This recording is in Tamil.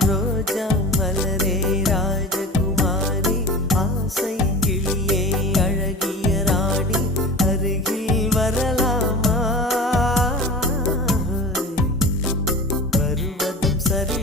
ரோஜா மலரே ராஜகுமாரி ஆசை கிளியே அழகிய ராணி அருகில் வரலாமா வருவதும் சரி